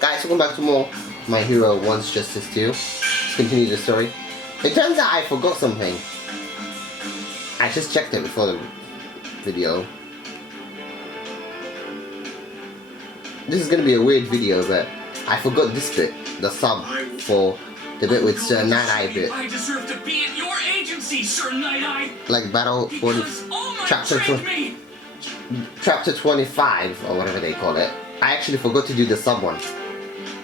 Guys, welcome back to more My Hero Wants Justice 2. Let's continue the story. It turns out I forgot something. I just checked it before the video. This is gonna be a weird video, but I forgot this bit, the sub for the bit with Sir Night-Eye bit. I deserve to be at your agency, Sir Night-Eye. Like Battle 40, Chapter 25, or whatever they call it. I actually forgot to do the sub one.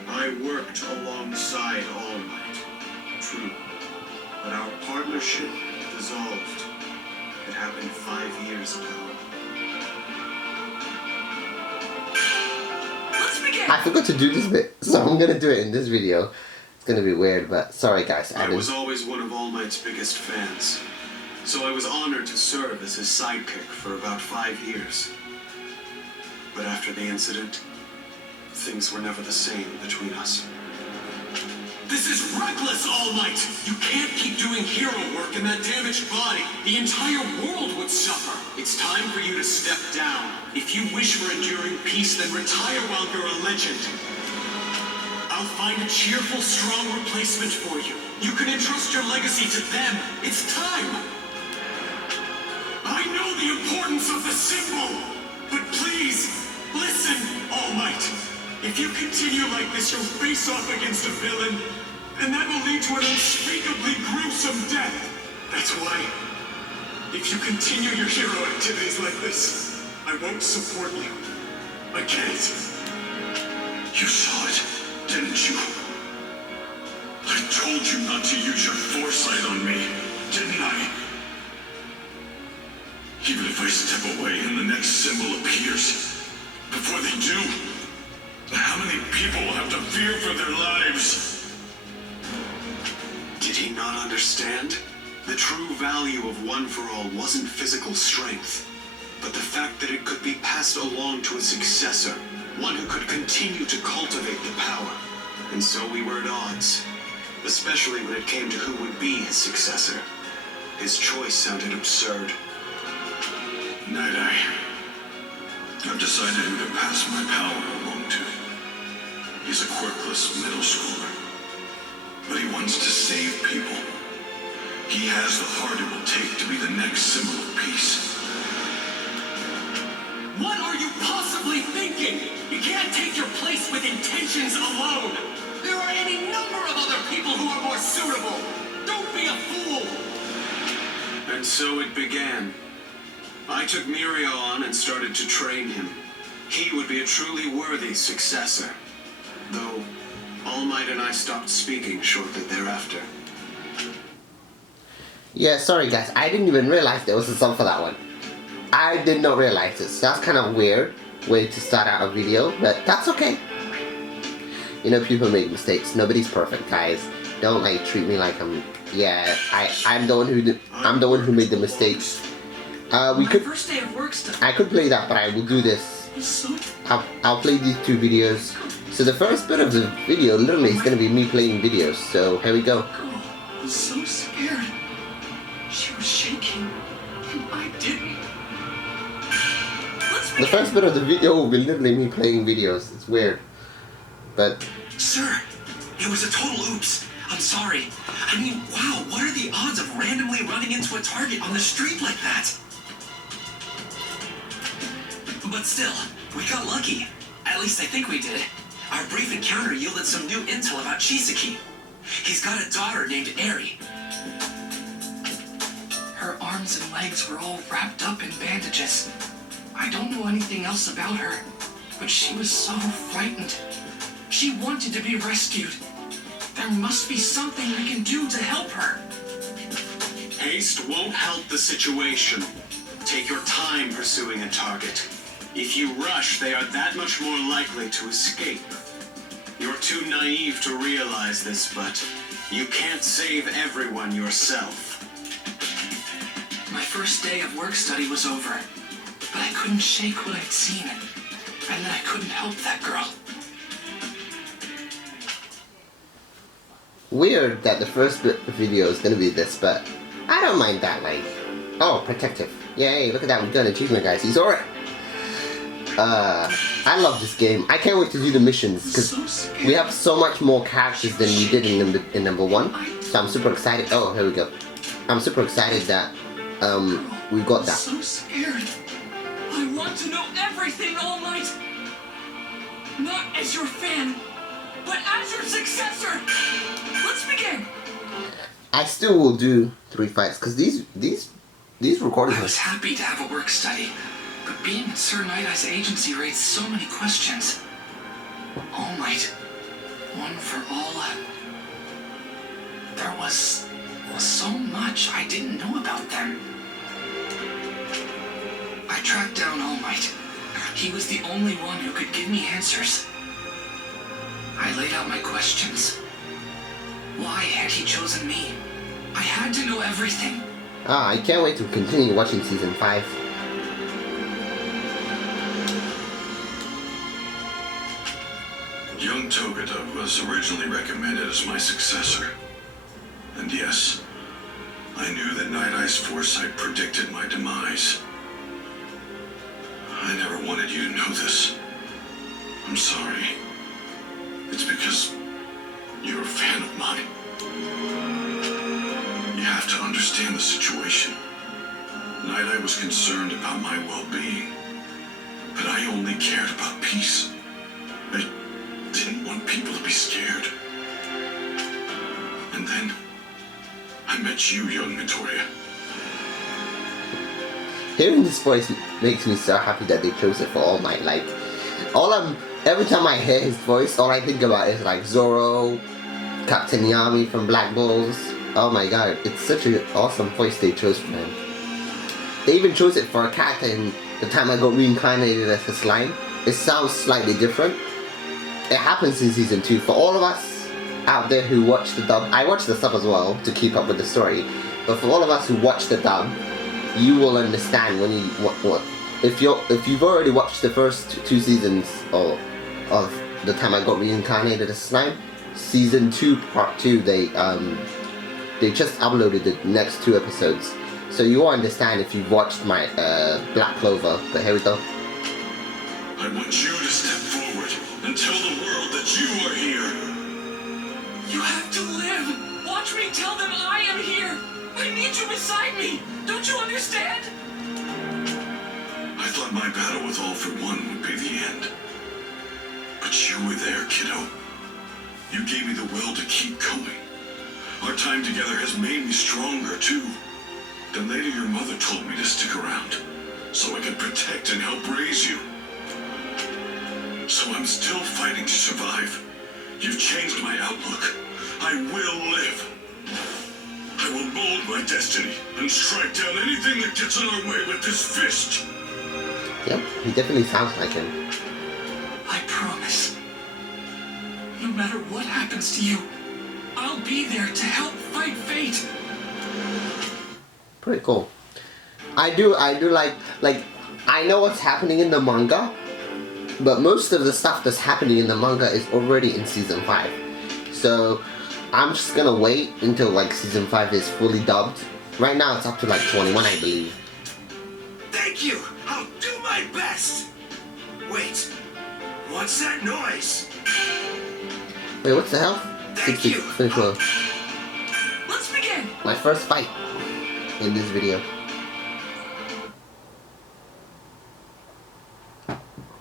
I worked alongside All Might. True. But our partnership dissolved. It happened 5 years ago. Let's begin. I forgot to do this bit, so I'm gonna do it in this video. It's gonna be weird, but sorry guys. I was always one of All Might's biggest fans. So I was honored to serve as his sidekick for about 5 years. But after the incident, things were never the same between us. This is reckless, All Might. You can't keep doing hero work in that damaged body. The entire world would suffer. It's time for you to step down. If you wish for enduring peace, then retire while you're a legend. I'll find a cheerful, strong replacement for you. You can entrust your legacy to them. It's time. I know the importance of the symbol, but please, listen, All Might. If you continue like this, you'll face off against a villain, and that will lead to an unspeakably gruesome death. That's why, if you continue your hero activities like this, I won't support you. I can't. You saw it, didn't you? I told you not to use your foresight on me, didn't I? Even if I step away and the next symbol appears, before they do, how many people will have to fear for their lives? Did he not understand? The true value of One for All wasn't physical strength, but the fact that it could be passed along to a successor, one who could continue to cultivate the power. And so we were at odds, especially when it came to who would be his successor. His choice sounded absurd. Night-Eye, I've decided who to pass my power along to. He's a quirkless middle schooler, but he wants to save people. He has the heart it will take to be the next symbol of peace. What are you possibly thinking? You can't take your place with intentions alone. There are any number of other people who are more suitable. Don't be a fool. And so it began. I took Mirio on and started to train him. He would be a truly worthy successor. Though, All Might and I stopped speaking shortly thereafter. Yeah, sorry guys, I didn't even realize there was a sub for that one. I did not realize this. That's kind of weird way to start out a video, but that's okay. You know, people make mistakes. Nobody's perfect, guys. Don't like treat me like I'm. Yeah, I'm the one who made the mistakes. We could. First day of work stuff. I could play that, but I will do this. I'll play these two videos. So the first bit of the video literally is gonna be me playing videos. So here we go. Girl was so scared. She was shaking, and I didn't. The first bit of the video will be literally me playing videos. It's weird, but. Sir, it was a total oops. I'm sorry. I mean, wow, what are the odds of randomly running into a target on the street like that? But still, we got lucky. At least I think we did. Our brief encounter yielded some new intel about Chisaki. He's got a daughter named Eri. Her arms and legs were all wrapped up in bandages. I don't know anything else about her, but she was so frightened. She wanted to be rescued. There must be something we can do to help her. Haste won't help the situation. Take your time pursuing a target. If you rush, they are that much more likely to escape. You're too naive to realize this, but you can't save everyone yourself. My first day of work study was over, but I couldn't shake what I'd seen. And then I couldn't help that girl. Weird that the first video is gonna be this, but I don't mind that. Like, oh, protective. Yay! Look at that, we got an achievement, guys. He's alright. I love this game. I can't wait to do the missions because we have so much more characters than we did in number 1. So I'm super excited. Oh, here we go. I'm super excited that we got that. So scared. I want to know everything, All Might. Not as your fan, but as your successor. Let's begin. I still will do 3 fights because these recordings. I was happy to have a work study, but being in Sir Night Eye's agency raised so many questions. All Might, one for all. There was so much I didn't know about them. I tracked down All Might. He was the only one who could give me answers. I laid out my questions. Why had he chosen me? I had to know everything. I can't wait to continue watching season 5. Young Togata was originally recommended as my successor. And yes, I knew that Night Eye's foresight predicted my demise. I never wanted you to know this. I'm sorry. It's because you're a fan of mine. You have to understand the situation. Night Eye was concerned about my well-being, but I only cared about peace. I didn't want people to be scared. And then I met you, young Midoriya. Hearing this voice makes me so happy that they chose it for All Might. Like, every time I hear his voice, all I think about is like Zoro, Captain Yami from Black Bulls. Oh my god, it's such an awesome voice they chose for him. They even chose it for a character in The Time I Got Reincarnated as a Slime. It sounds slightly different. It happens in season 2. For all of us out there who watch the dub, I watch the sub as well to keep up with the story. But for all of us who watch the dub, you will understand when you if you've already watched the first 2 seasons of The Time I Got Reincarnated as a Slime. Season 2 part 2, they just uploaded the next 2 episodes, so you will understand if you've watched my Black Clover. But here we go. I want you to step forward and tell the world that you are here. You have to live. Watch me tell them I am here. I need you beside me. Don't you understand? I thought my battle with All for One would be the end. But you were there, kiddo. You gave me the will to keep going. Our time together has made me stronger, too. Then later your mother told me to stick around, so I could protect and help raise you. So I'm still fighting to survive. You've changed my outlook. I will live. I will mold my destiny and strike down anything that gets in our way with this fist. Yep, he definitely sounds like him. I promise. No matter what happens to you, I'll be there to help fight fate. Pretty cool. I do like I know what's happening in the manga, but most of the stuff that's happening in the manga is already in season 5. So I'm just gonna wait until like season 5 is fully dubbed. Right now it's up to like 21, I believe. Thank you. I'll do my best. Wait. What's that noise? Wait, what the hell? Thank you. Finish well. Let's begin. My first fight in this video.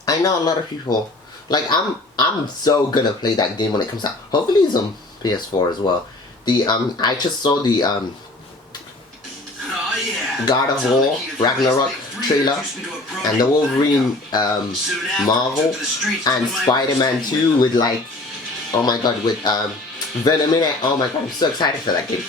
I know a lot of people like I'm so gonna play that game when it comes out. Hopefully it's on PS4 as well. The I just saw the Oh yeah. God of War Ragnarok trailer and the Wolverine Marvel and Spider-Man 2 with like, oh my god, with Venom in it. Oh my god, I'm so excited for that game.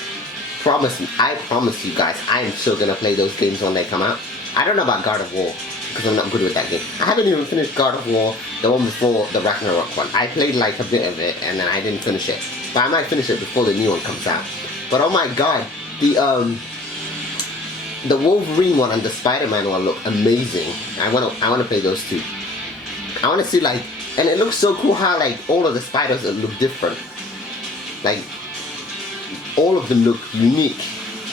I promise you guys, I am still gonna play those games when they come out. I don't know about God of War because I'm not good with that game. I haven't even finished God of War, the one before the Ragnarok one. I played like a bit of it and then I didn't finish it. But I might finish it before the new one comes out. But oh my god, the Wolverine one and the Spider-Man one look amazing. I wanna play those two. I wanna see like, and it looks so cool how like all of the spiders look different. Like all of them look unique.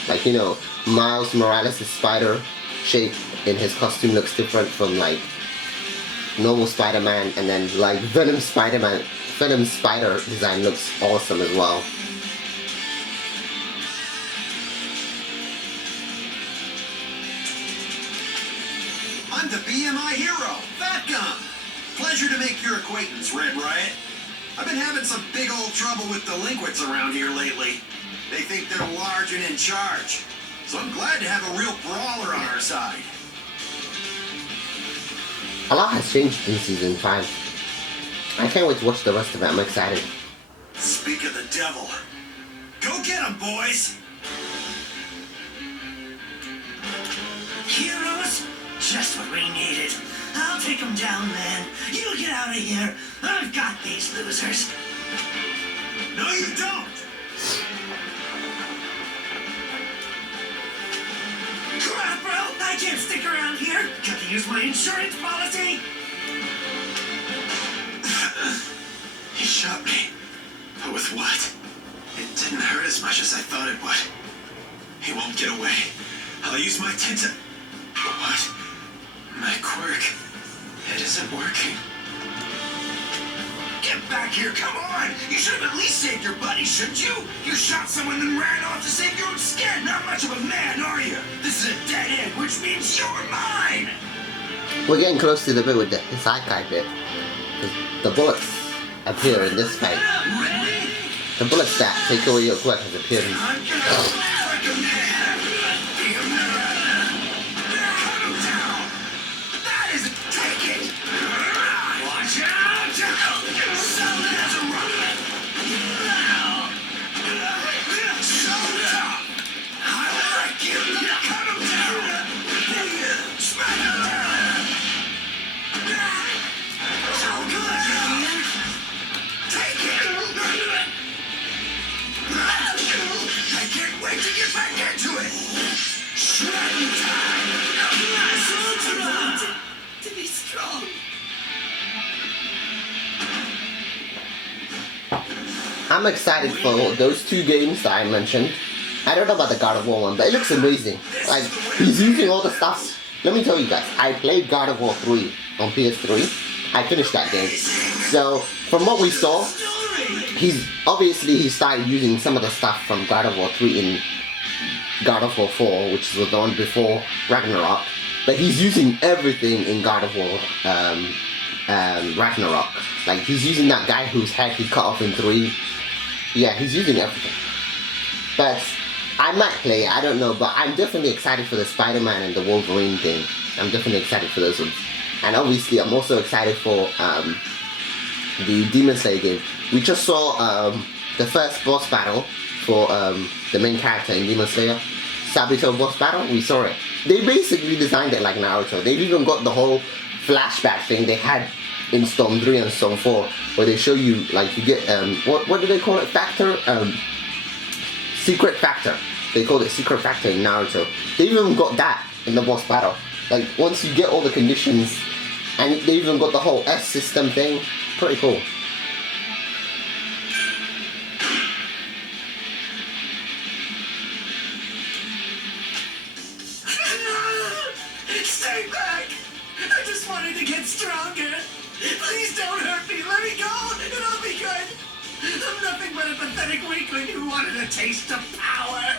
Like, you know, Miles Morales' spider shape in his costume looks different from like normal Spider-Man, and then like Venom Spider-Man, Venom Spider design looks awesome as well. I'm the BMI hero, Fat Gum. Pleasure to make your acquaintance, Red Riot. I've been having some big old trouble with delinquents around here lately. They think they're large and in charge. So I'm glad to have a real brawler on our side. A lot has changed in season 5. I can't wait to watch the rest of it. I'm excited. Speak of the devil. Go get him, boys! Heroes? Just what we needed. I'll take them down, man. You get out of here. I've got these losers. No, you don't! Crap, bro! I can't stick around here. Got to use my insurance policy. He shot me. But with what? It didn't hurt as much as I thought it would. He won't get away. I'll use my tinta... What? My quirk. It isn't working. Get back here, come on! You should have at least saved your buddy, shouldn't you? You shot someone and ran off to save your own skin. Not much of a man, are you? This is a dead end, which means you're mine! We're getting close to the bit with the Hisakai bit. The bullets appear in this fight. Ready? The bullets that take away your quirk has appeared in... I'm gonna act like a man! Cut him down! That is it! Take it! Watch out! So that's a run! So tough! I like you! Cut him down! Smack him down! So good! Take it! I can't wait to get back into it! Shredding time! To be strong! I'm excited for those 2 games that I mentioned. I don't know about the God of War one, but it looks amazing. Like, he's using all the stuff. Let me tell you guys, I played God of War 3 on PS3. I finished that game. So, from what we saw, he started using some of the stuff from God of War 3 in God of War 4, which was the one before Ragnarok. But he's using everything in God of War Ragnarok. Like, he's using that guy whose head he cut off in 3. Yeah, he's using everything. But I might play it, I don't know, but I'm definitely excited for the Spider-Man and the Wolverine thing. I'm definitely excited for those ones. And obviously, I'm also excited for the Demon Slayer game. We just saw the first boss battle for the main character in Demon Slayer. Sabito boss battle, we saw it. They basically designed it like Naruto. They've even got the whole flashback thing they had in Storm 3 and Storm 4, where they show you, like, you get, what do they call it? Factor? Secret Factor. They called it Secret Factor in Naruto. They even got that in the boss battle. Like, once you get all the conditions, and they even got the whole S system thing. Pretty cool. Stay back! I just wanted to get stronger. Please don't hurt me. Let me go, and I'll be good. I'm nothing but a pathetic weakling who wanted a taste of power.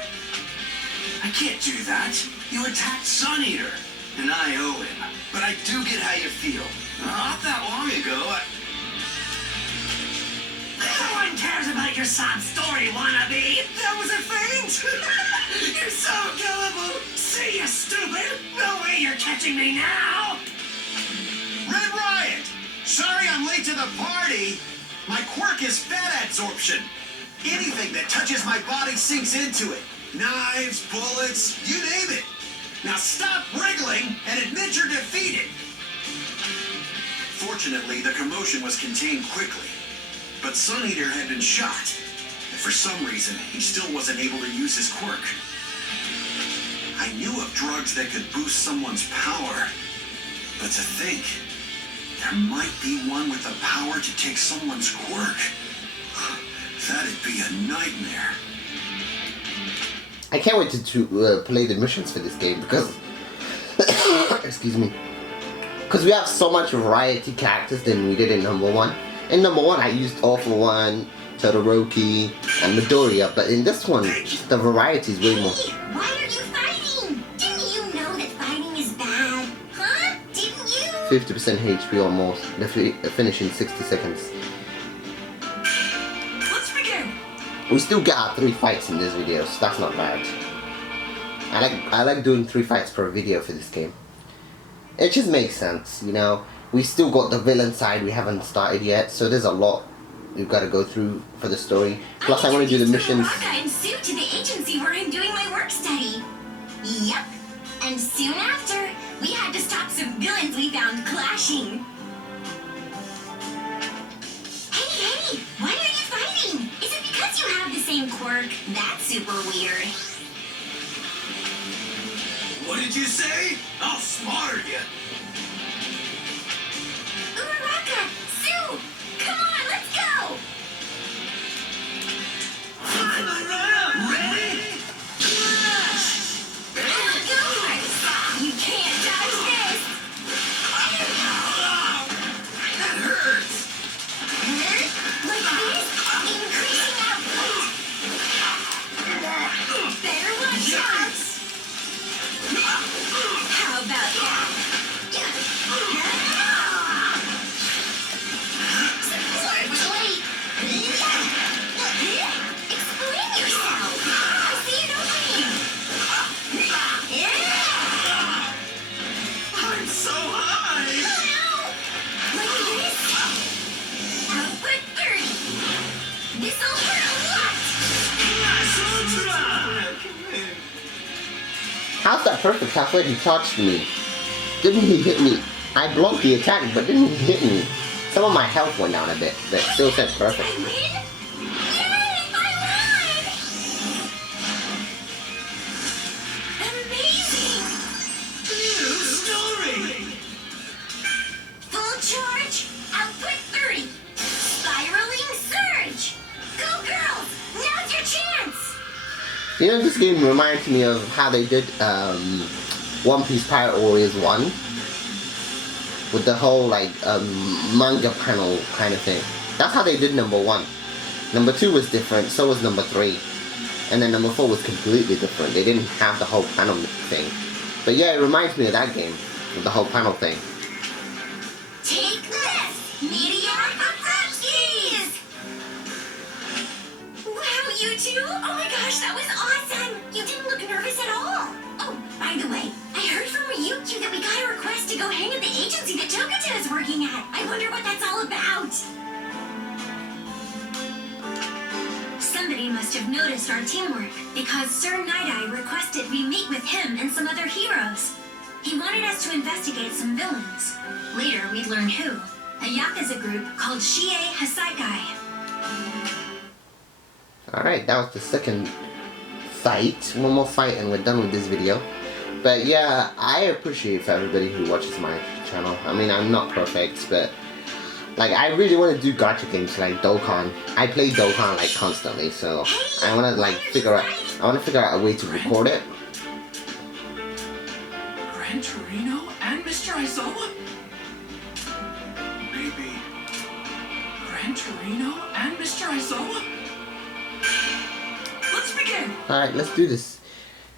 I can't do that. You attacked Sun Eater, and I owe him. But I do get how you feel. Not that long ago, No one cares about your sob story, wannabe. That was a feint. You're so gullible. See you, stupid. No way you're catching me now. Red Riot! Sorry I'm late to the party. My quirk is fat adsorption. Anything that touches my body sinks into it. Knives, bullets, you name it. Now stop wriggling and admit you're defeated. Fortunately, the commotion was contained quickly. But Sun Eater had been shot. And for some reason, he still wasn't able to use his quirk. I knew of drugs that could boost someone's power. But to think, there might be one with the power to take someone's quirk. That'd be a nightmare. I can't wait to play the missions for this game because, excuse me, because we have so much variety characters than we did in number 1. In number 1, I used All For One, Todoroki, and Midoriya, but in this one, the variety is way more. Hey, why are you fighting? Didn't you know that fighting is bad? Huh? Didn't you? 50% HP or more. The finish in 60 seconds. Let's begin. We still got 3 fights in this video, so that's not bad. I like doing 3 fights per video for this game. It just makes sense, you know. We still got the villain side we haven't started yet, so there's a lot we've got to go through for the story. Plus, I want to do the missions. Uraraka and Sue to the agency where I'm doing my work study. Yep. And soon after, we had to stop some villains we found clashing. Hey, why are you fighting? Is it because you have the same quirk? That's super weird. What did you say? I'll slaughter you. Uraraka! Sue! Come on, let's go! Ready? Go! You can't dodge this! That hurts. Hurt? Like this? Increasing output! Better watch out! How about that? Wait! Explain yourself! I see an opening! I'm so high. Like this? Output 30! This'll hurt a lot! How's that perfect? Halfway he charged me. Didn't he hit me? I blocked the attack, but didn't he hit me? Some of my health went down a bit, but still said perfect. I win? Yay! I won! Amazing! New story. Full charge, output 30. Spiraling surge. Go girls! Now's your chance! You know, this game reminds me of how they did One Piece Pirate Warriors 1. With the whole like manga panel kind of thing. That's how they did number 1. Number 2 was different, so was number 3. And then number 4 was completely different. They didn't have the whole panel thing. But yeah, it reminds me of that game, with the whole panel thing. Take this! Meteor Paprotskis! Wow, you two! Oh my gosh, that was awesome! You didn't look nervous at all! Oh, by the way, I heard from Ryukyu that we got a request to go hang at the agency that Tokuta is working at. I wonder what that's all about. Somebody must have noticed our teamwork, because Sir Night-Eye requested we meet with him and some other heroes. He wanted us to investigate some villains. Later, we'd learn who. A Yakuza group called Shie Hasaikai. Alright, that was the second fight. One more fight and we're done with this video. But yeah, I appreciate for everybody who watches my channel. I mean, I'm not perfect, but like I really want to do gacha games like Dokkan. I play Dokkan like constantly, so I want to like figure out a way to record it. Gran Torino and Mr. Aizawa? Maybe. Gran Torino and Mr. Aizawa? Let's begin! Alright, let's do this.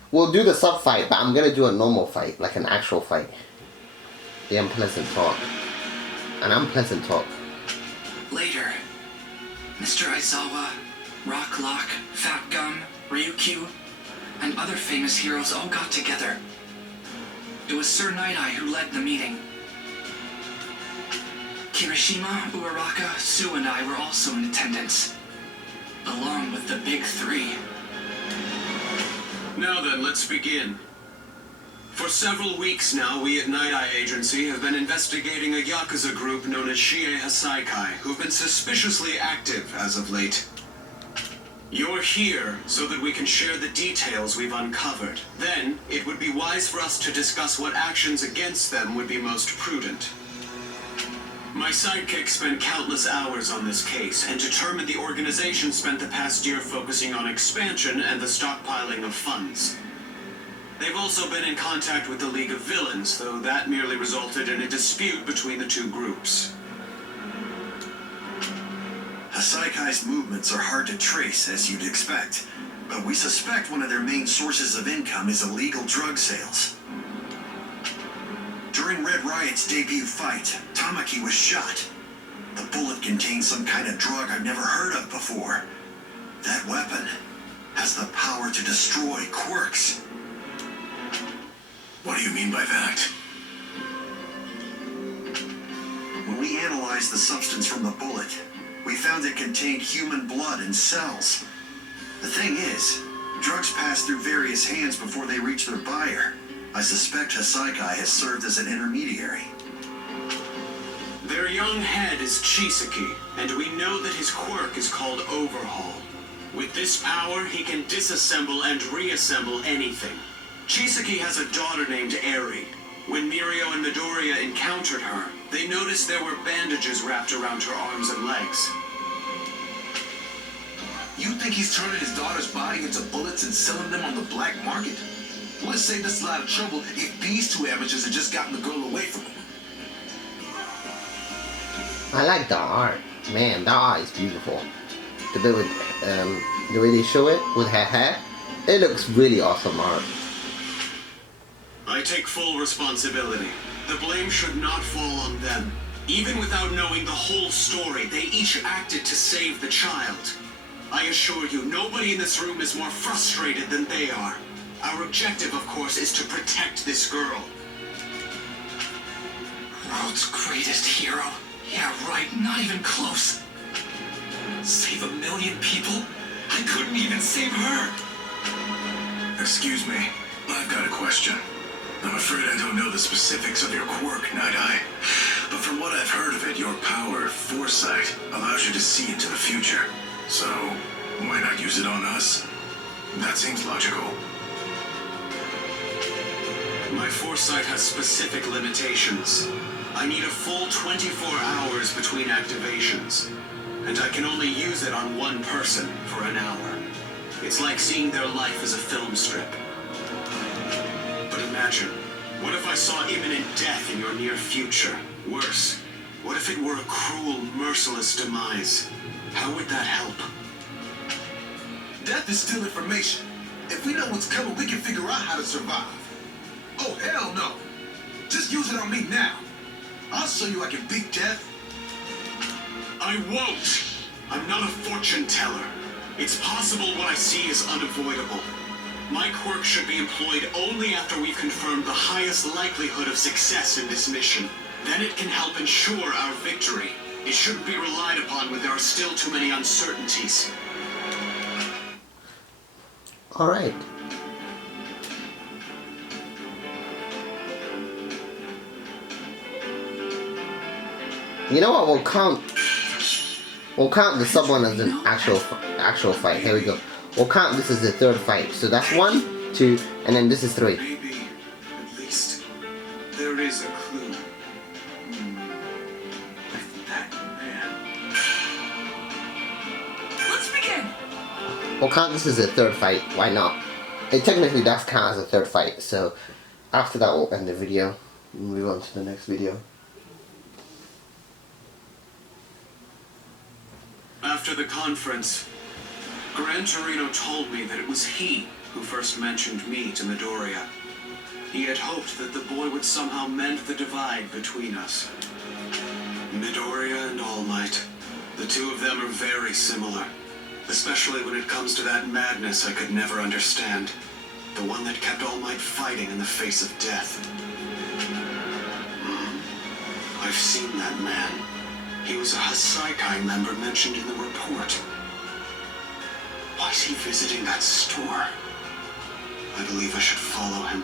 We'll do the sub fight, but I'm gonna do a normal fight, like an actual fight. The unpleasant talk. An unpleasant talk. Later, Mr. Aizawa, Rock Lock, Fat Gum, Ryukyu, and other famous heroes all got together. It was Sir Night-Eye who led the meeting. Kirishima, Uraraka, Sue, and I were also in attendance, along with the big 3. Now then, let's begin. For several weeks now, we at Night-Eye Agency have been investigating a Yakuza group known as Shie Hasaikai, who've been suspiciously active as of late. You're here so that we can share the details we've uncovered. Then, it would be wise for us to discuss what actions against them would be most prudent. My sidekick spent countless hours on this case and determined the organization spent the past year focusing on expansion and the stockpiling of funds. They've also been in contact with the League of Villains, though that merely resulted in a dispute between the two groups. Hasaikai's movements are hard to trace, as you'd expect, but we suspect one of their main sources of income is illegal drug sales. During Red Riot's debut fight, Tamaki was shot. The bullet contained some kind of drug I've never heard of before. That weapon has the power to destroy quirks. What do you mean by that? When we analyzed the substance from the bullet, we found it contained human blood and cells. The thing is, drugs pass through various hands before they reach their buyer. I suspect Hasaikai has served as an intermediary. Their young head is Chisaki, and we know that his quirk is called Overhaul. With this power, he can disassemble and reassemble anything. Chisaki has a daughter named Eri. When Mirio and Midoriya encountered her, they noticed there were bandages wrapped around her arms and legs. You think he's turning his daughter's body into bullets and selling them on the black market? Let's save us a lot of trouble if these two amateurs had just gotten the girl away from him. I like the art. Man, the art is beautiful. The bit with, the way they show it with her hair, it looks really awesome art. I take full responsibility. The blame should not fall on them. Even without knowing the whole story, they each acted to save the child. I assure you, nobody in this room is more frustrated than they are. Our objective, of course, is to protect this girl. World's greatest hero? Yeah, right, not even close. Save 1 million people? I couldn't even save her! Excuse me, I've got a question. I'm afraid I don't know the specifics of your quirk, Night-Eye. But from what I've heard of it, your power, foresight, allows you to see into the future. So, why not use it on us? That seems logical. My foresight has specific limitations. I need a full 24 hours between activations, and I can only use it on one person for an hour. It's like seeing their life as a film strip. But imagine, what if I saw imminent death in your near future? Worse, what if it were a cruel, merciless demise? How would that help? Death is still information. If we know what's coming, we can figure out how to survive. Oh, hell no. Just use it on me now. I'll show you I can beat death. I won't! I'm not a fortune teller. It's possible what I see is unavoidable. My quirk should be employed only after we've confirmed the highest likelihood of success in this mission. Then it can help ensure our victory. It shouldn't be relied upon when there are still too many uncertainties. Alright. You know what? We'll count the sub one as an actual fight. Here we go. We'll count this as the third fight. So that's 1, 2, and then this is 3. Maybe, at least, there is a clue. With that man. Let's begin. We'll count this as a third fight. Why not? It technically does count as a third fight. So after that, we'll end the video and move on to the next video. After the conference, Gran Torino told me that it was he who first mentioned me to Midoriya. He had hoped that the boy would somehow mend the divide between us. Midoriya and All Might, the two of them are very similar, especially when it comes to that madness I could never understand, the one that kept All Might fighting in the face of death. I've seen that man. He was a Hasaikai member mentioned in the report. Why is he visiting that store? I believe I should follow him.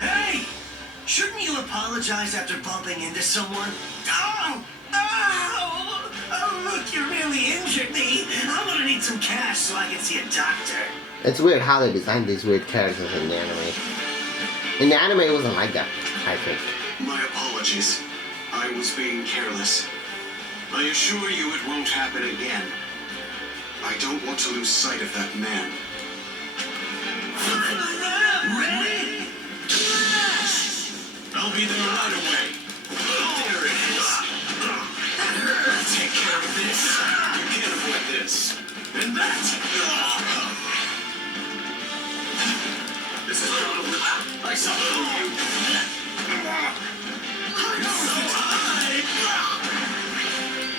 Hey! Shouldn't you apologize after bumping into someone? Oh! Oh! Oh, look, you really injured me. I'm gonna need some cash so I can see a doctor. It's weird how they designed these weird characters in the anime. In the anime, it wasn't like that, I think. My apologies. I was being careless. I assure you it won't happen again. I don't want to lose sight of that man. be there right away. There it is. I'll take care of this. You can't avoid this. And that. This is not over. I saw through you.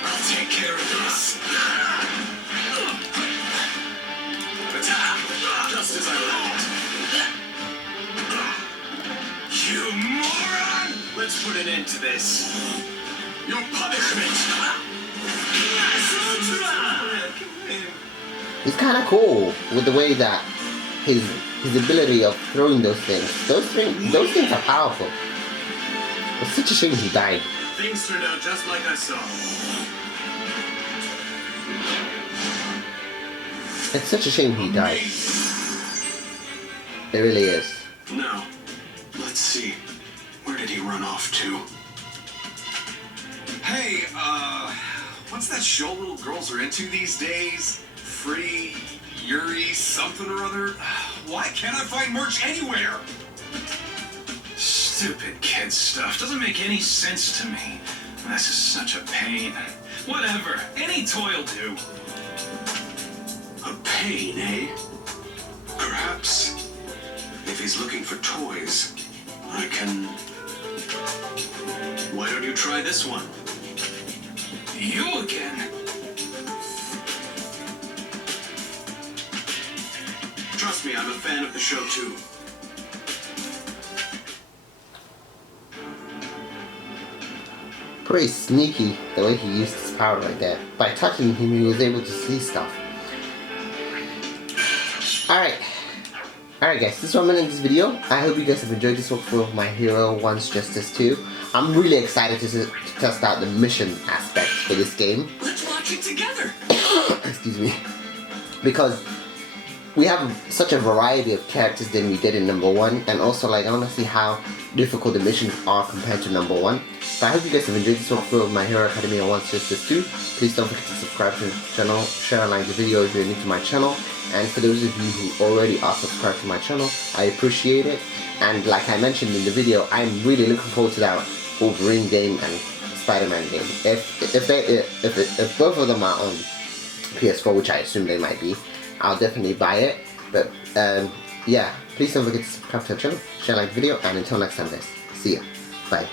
I'll take care of this. Attack! Just as I left. You moron! Let's put an end to this. Your punishment. It's kind of cool with the way that his ability of throwing those things. Those things are powerful. It's such a shame he died. Things turned out just like I saw. It's such a shame he died. It really is. Now, let's see. Where did he run off to? Hey, what's that show little girls are into these days? Free Yuri something or other? Why can't I find merch anywhere? Stupid kid stuff. Doesn't make any sense to me. This is such a pain. Whatever. Any toy will do. A pain, eh? Perhaps, if he's looking for toys, I can... Why don't you try this one? You again? Trust me, I'm a fan of the show too. Pretty sneaky the way he used his power right there. By touching him, he was able to see stuff. Alright guys, this is what I'm ending this video. I hope you guys have enjoyed this walkthrough of My Hero Wants Justice 2. I'm really excited to test out the mission aspect for this game. Let's watch it together. Excuse me. Because we have such a variety of characters than we did in number 1, and also like I want to see how difficult the missions are compared to number 1. So I hope you guys have enjoyed this walkthrough of My Hero Academia Wants Justice 2. Please don't forget to subscribe to the channel, share and like the video if you're new to my channel. And for those of you who already are subscribed to my channel, I appreciate it. And like I mentioned in the video, I'm really looking forward to that Wolverine game and Spider-Man game. If both of them are on PS4, which I assume they might be, I'll definitely buy it. But yeah, please don't forget to subscribe to the channel, share, like the video, and until next time guys, see ya, bye.